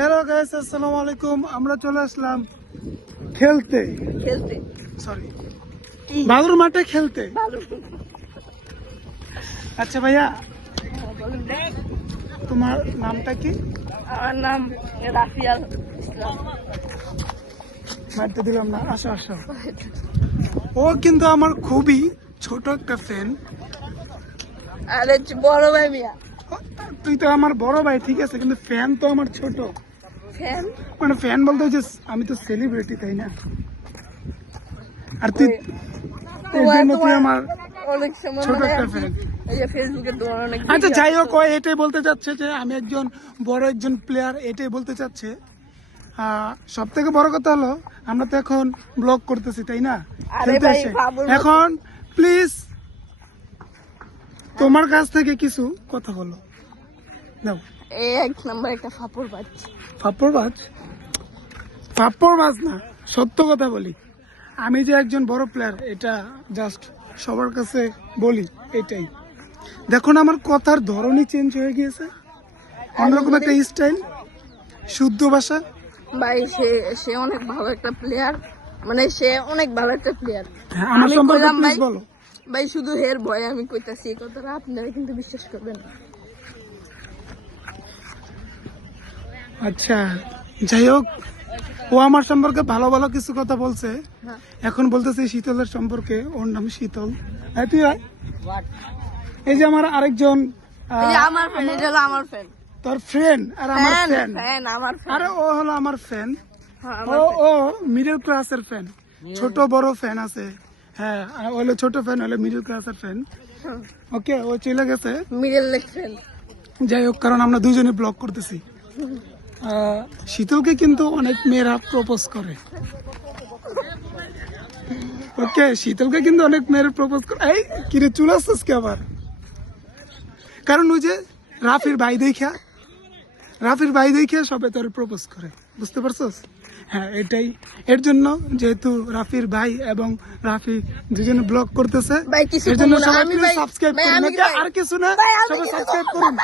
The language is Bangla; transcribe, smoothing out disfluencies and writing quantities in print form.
হ্যালো গাইস, আসসালামু আলাইকুম। আমরা চলে আসলাম খেলতে সরি বালুর মাঠে খেলতে। আচ্ছা ভাইয়া, তোমার নামটা কি? আমার নাম রাফিয়াল ইসলাম। মারতে দিলাম না, আসো আসো। ও কিন্তু আমার খুবই ছোট একটা ফ্যান। আরে বড় ভাই মিয়া। তুই তো আমার বড় ভাই, ঠিক আছে, কিন্তু ফ্যান তো আমার ছোট। ফ্যান মানে ফ্যান বলতে যে আমি তো সেলিব্রিটি, তাই না? আর তুই এই জন্য তুই আমার অনেক সময় ছোট মানে একটা আর কি, ফ্যান। এই যে ফেসবুকে তোমার অনেক আচ্ছা video যাই আছে। হোক, ও এটাই বলতে চাচ্ছে যে আমি একজন বড় একজন প্লেয়ার, এটাই বলতে চাচ্ছে। সব থেকে বড় কথা হলো আমরা তো এখন ব্লগ করতেছি, তাই না? আরে খেলতে ভাই, এসে। বাবুর মতো। এখন প্লিজ তোমার কাছ থেকে কিছু কথা বলো। দাও। এই এক নাম্বার একটা ফাপড় পাচ্ছি। ফাপ্পড় বাজ না, সত্য কথা বলি। আমি যে একজন বড় প্লেয়ার এটা জাস্ট সবার কাছে বলি, এটাই। দেখুন আমার কথার ধরনই চেঞ্জ হয়ে গিয়েছে, অন্যরকম একটা স্টাইল, শুদ্ধ ভাষা। ভাই সে অনেক ভালো একটা প্লেয়ার, মানে সে অনেক ভালো একটা প্লেয়ার। হ্যাঁ, আমার আমি সম্পর্কে কইলাম প্লিজ ভাই, বলো। ভাই শুধু হের ভয়ে আমি কইতাছি এই কথাটা, আপনারা কিন্তু বিশ্বাস করবেন না। আচ্ছা যাই হোক, ও আমার সম্পর্কে ভালো ভালো কিছু কথা বলছে। হ্যাঁ। এখন বলতেছে শীতলের সম্পর্কে, ওর নাম শীতল। তুই আয়। এই যে আমার আরেকজন এই যে আমার ফ্যান, এটা হলো আমার ফ্যান। তোর ফ্রেন্ড আর আমার ফ্যান ফ্যান। ফ্যান আমার ফ্যান। আরে ও হলো আমার ফ্যান। হ্যাঁ, ও ও মিডল ক্লাসের ফ্যান, ছোট বড় ফ্যান আছে। হ্যাঁ, আর হলো ছোট ফ্যান, হলো মিডল ক্লাসের ফ্যান। ওকে, ও চলে গেছে। Middle leg fan. যাই হোক, কারণ আমরা দুজনে ব্লগ করতেছি। শীতলকে কিন্তু অনেক মেয়েরা প্রপোজ করে। ওকে, শীতলকে কিন্তু অনেক মেয়েরা প্রপোজ করে। এই কিরে চুল আসছিস কি আবার? কারণ ওই যে রাফির ভাই দেখে সবাই তোর প্রপোজ করে, বুঝতে পারছস? হ্যাঁ, এটাই। এর জন্য যেহেতু রাফির ভাই এবং রাফি দুজনে ব্লগ করতেছে, ভাই কিছু এর জন্য কমু না, সবাই আমি ভাই- সাবস্ক্রাইব ভাই, করুন। আমি কি ভাই- আর কিছু না, ভাই, আমি সবাই কি- সাবস্ক্রাইব করুন।